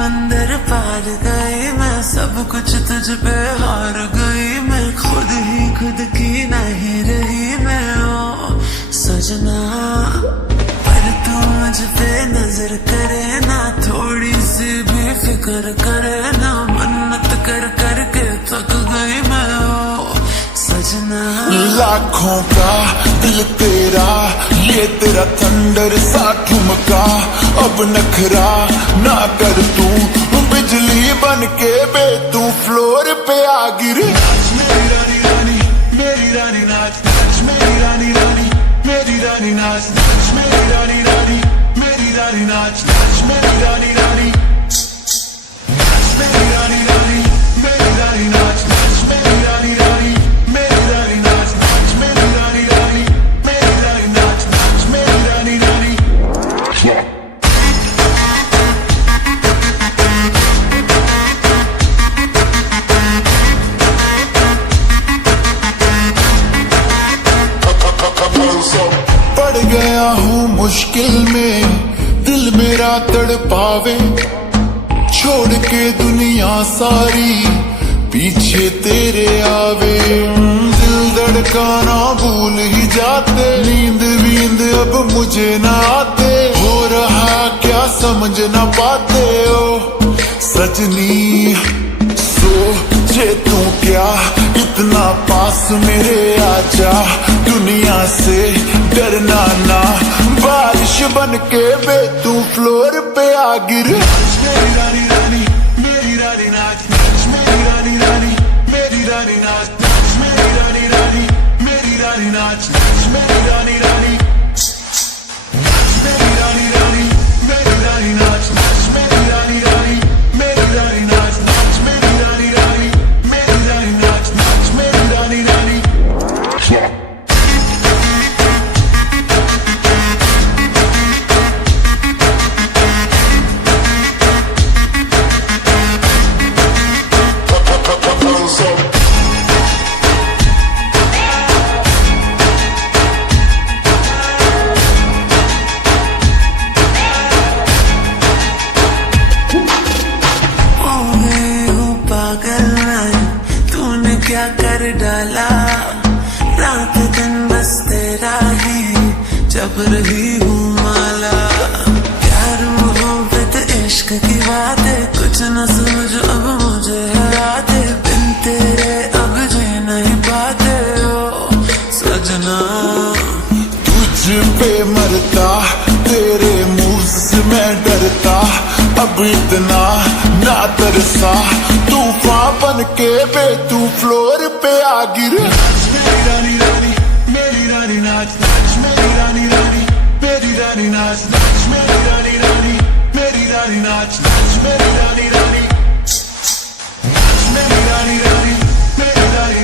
समंदर पार गई मैं, सब कुछ तुझ पे हार गई मैं, खुद ही खुद की नहीं रही मैं ओ सजना। पर तू मुझ पे नजर करे ना, थोड़ी सी भी फिक्र करे ना, मन्नत कर कर के थक गई मैं ओ सजना। लाखों का दिल तेरा, ये तेरा थंडर सा ठुमका, अब नखरा ना कर तू, बिजली बन के बे तू फ्लोर पे आ गिर। मेरी रानी रानी मेरी रानी नाच नाच, मेरी रानी रानी मेरी रानी नाच नाच, मेरी रानी रानी मेरी रानी नाच नाच, मेरी रानी रानी मेरी रानी रानी मेरी रानी नाच नाच, मेरी रानी रानी मेरी रानी नाच नाच, मेरी रानी रानी मेरी रानी नाच नाच, मेरी रानी रानी। पड़ गया हूँ मुश्किल में, दिल मेरा तड़पावे, छोड़ के दुनिया सारी पीछे तेरे आवे। दिल धड़काना भूल ही जाते, नींद वींद अब मुझे ना आते, हो रहा क्या समझ ना पाते ओ सजनी। सोचे तू क्या इतना पास मेरे आजा, दुनिया से डरना ना, बारिश बन के बे तू फ्लोर पे आ गिर। मेरी रानी रानी मेरी रानी नाच नाच, मेरी रानी रानी मेरी रानी नाच नाच, मेरी रानी रानी मेरी रानी नाच नाच, मेरी रानी रानी मेरी रानी रानी मेरी रानी नाच नाच, मेरी रानी रानी मेरी रानी नाच नाच, मेरी रानी रानी मेरी रानी नाच नाच, मेरी रानी रानी। क्या कर डाला, रात दिन बस तेरा ही जब रही हूँ माला। प्यार मोहब्बत इश्क की बात है, कुछ न समझ अब मुझे हरा दे, बिन तेरे अब जी नहीं पाते ओ सजना। तुझ पे मरता, तेरे मूव से मैं डरता, अब इतना ना तरसा, तूफान बन के बे तू फ्लोर पे आ गिर। मेरी रानी रानी मेरी रानी नाच नाच, मेरी रानी रानी मेरी रानी नाच नाच, मेरी रानी रानी मेरी रानी नाच नाच, मेरी रानी रानी मेरी रानी रानी मेरी रानी